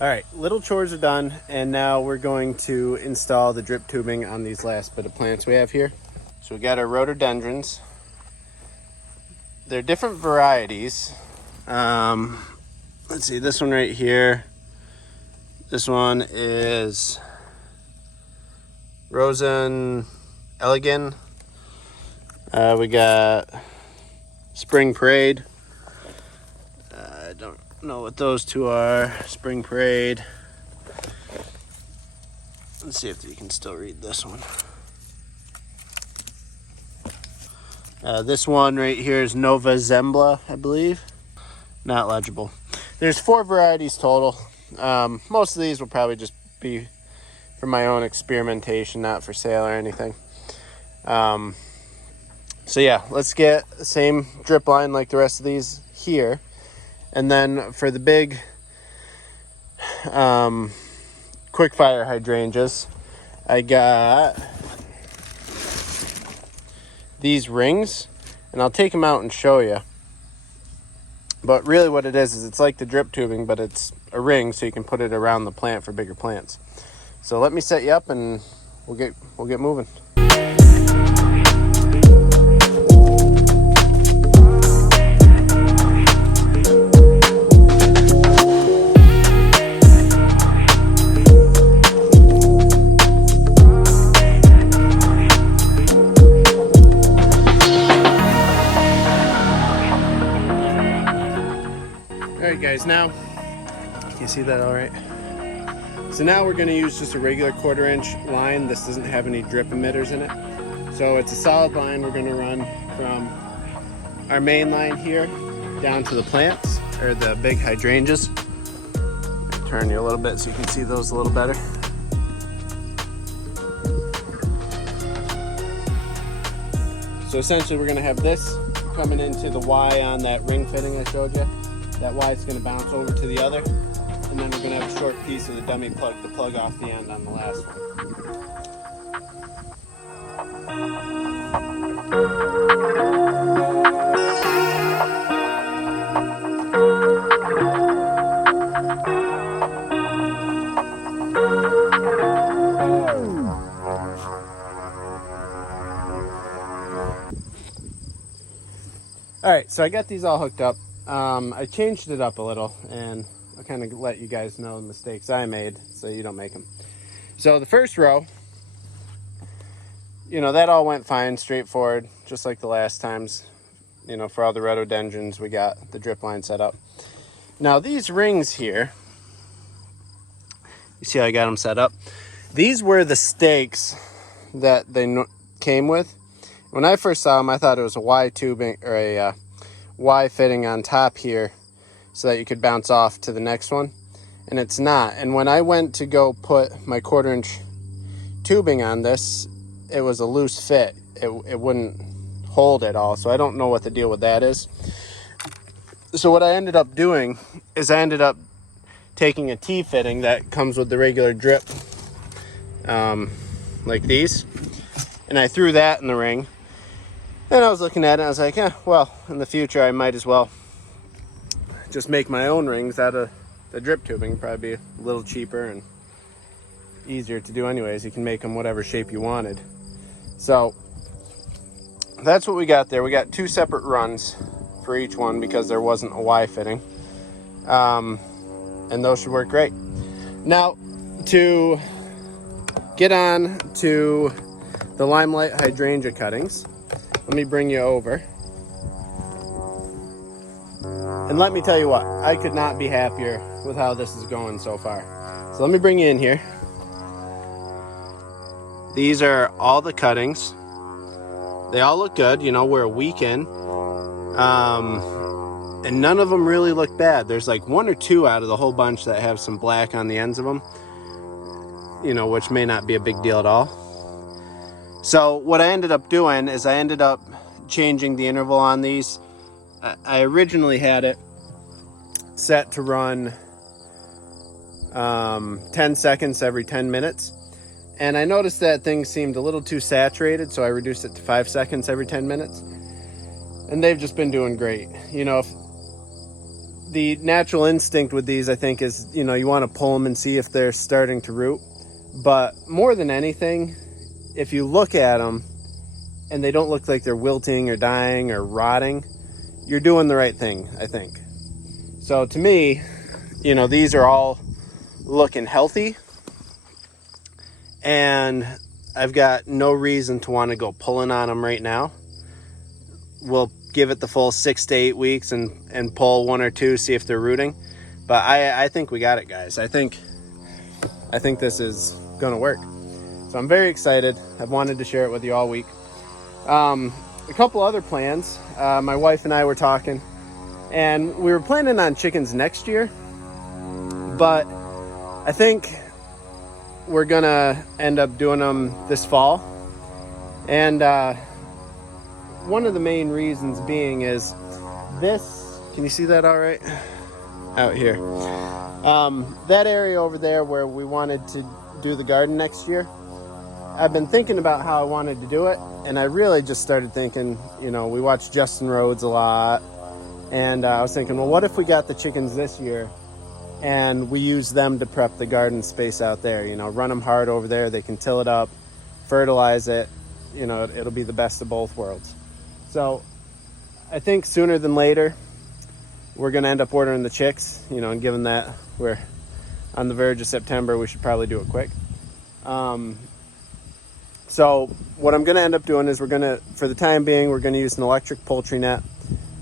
All right, little chores are done, and now we're going to install the drip tubing on these last bit of plants we have here. So we got our rhododendrons. They're different varieties. Let's see, this one right here. This one is Rosen Elegant. We got Spring Parade. I don't know what those two are. Spring Parade. Let's see if you can still read this one. This one right here is Nova Zembla, I believe. Not legible. There's 4 varieties total. Most of these will probably just be for my own experimentation, not for sale or anything. So yeah, let's get the same drip line like the rest of these here. And then for the big quick fire hydrangeas, I got these rings, and I'll take them out and show you. But really what it is it's like the drip tubing, but it's a ring so you can put it around the plant for bigger plants. So let me set you up and we'll get moving. Alright guys, now, can you see that all right? So now we're going to use just a regular 1/4 inch line. This doesn't have any drip emitters in it. So it's a solid line we're going to run from our main line here down to the plants, or the big hydrangeas. Turn you a little bit so you can see those a little better. So essentially we're going to have this coming into the Y on that ring fitting I showed you. That Y is going to bounce over to the other, and then we're going to have a short piece of the dummy plug to plug off the end on the last one. All right, so I got these all hooked up. I changed it up a little, and I'll kind of let you guys know the mistakes I made so you don't make them. So the first row, you know, that all went fine, straightforward, just like the last times. You know, for all the rhododendrons, we got the drip line set up. Now these rings here, you see how I got them set up? These were the stakes that they came with. When I first saw them, I thought it was a Y tubing or a Y fitting on top here so that you could bounce off to the next one, and it's not. And when I went to go put my 1/4 inch tubing on this, it was a loose fit. It wouldn't hold at all, so I don't know what the deal with that is. So what I ended up doing is I ended up taking a T fitting that comes with the regular drip, like these, and I threw that in the ring. And I was looking at it, and I was like, well, in the future, I might as well just make my own rings out of the drip tubing. Probably be a little cheaper and easier to do anyways. You can make them whatever shape you wanted. So that's what we got there. We got 2 separate runs for each one because there wasn't a Y fitting. And those should work great. Now, to get on to the Limelight hydrangea cuttings, let me bring you over. And let me tell you what, I could not be happier with how this is going so far. So let me bring you in here. These are all the cuttings. They all look good, you know, we're a week in. And none of them really look bad. There's like 1 or 2 out of the whole bunch that have some black on the ends of them, you know, which may not be a big deal at all. So what I ended up doing is I ended up changing the interval on these. I originally had it set to run 10 seconds every 10 minutes. And I noticed that things seemed a little too saturated, so I reduced it to 5 seconds every 10 minutes. And they've just been doing great. You know, the natural instinct with these, I think, is, you know, you want to pull them and see if they're starting to root. But more than anything, if you look at them and they don't look like they're wilting or dying or rotting, you're doing the right thing, I think. So to me, you know, these are all looking healthy, and I've got no reason to want to go pulling on them right now. We'll give it the full 6 to 8 weeks and pull 1 or 2, see if they're rooting. But I think we got it, guys. I think this is gonna work. So I'm very excited. I've wanted to share it with you all week. A couple other plans. My wife and I were talking, and we were planning on chickens next year, but I think we're gonna end up doing them this fall. And one of the main reasons being is this, can you see that all right? Out here. That area over there where we wanted to do the garden next year, I've been thinking about how I wanted to do it, and I really just started thinking, you know, we watch Justin Rhodes a lot, and I was thinking, well, what if we got the chickens this year and we use them to prep the garden space out there? You know, run them hard over there, they can till it up, fertilize it, you know, it'll be the best of both worlds. So I think sooner than later we're going to end up ordering the chicks, you know, and given that we're on the verge of September, we should probably do it quick. So what I'm going to end up doing is for the time being, we're going to use an electric poultry net.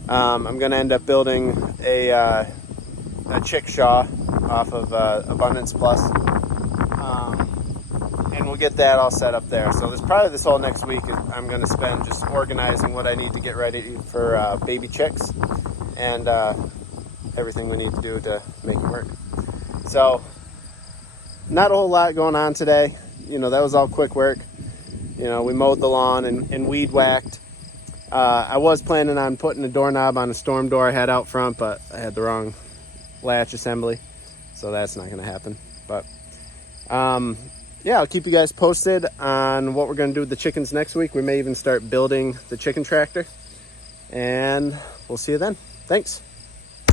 I'm going to end up building a chick shaw off of Abundance Plus. And we'll get that all set up there. So there's probably this whole next week I'm going to spend just organizing what I need to get ready for baby chicks and everything we need to do to make it work. So not a whole lot going on today. You know, that was all quick work. You know, we mowed the lawn and weed whacked. I was planning on putting a doorknob on a storm door I had out front, but I had the wrong latch assembly, so that's not going to happen. But yeah, I'll keep you guys posted on what we're going to do with the chickens next week. We may even start building the chicken tractor, and we'll see you then. Thanks.